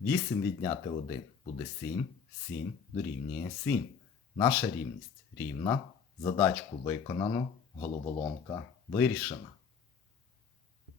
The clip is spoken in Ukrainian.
8 відняти 1 буде 7, 7 дорівнює 7. Наша рівність рівна. Задачку виконано, головоломка вирішена.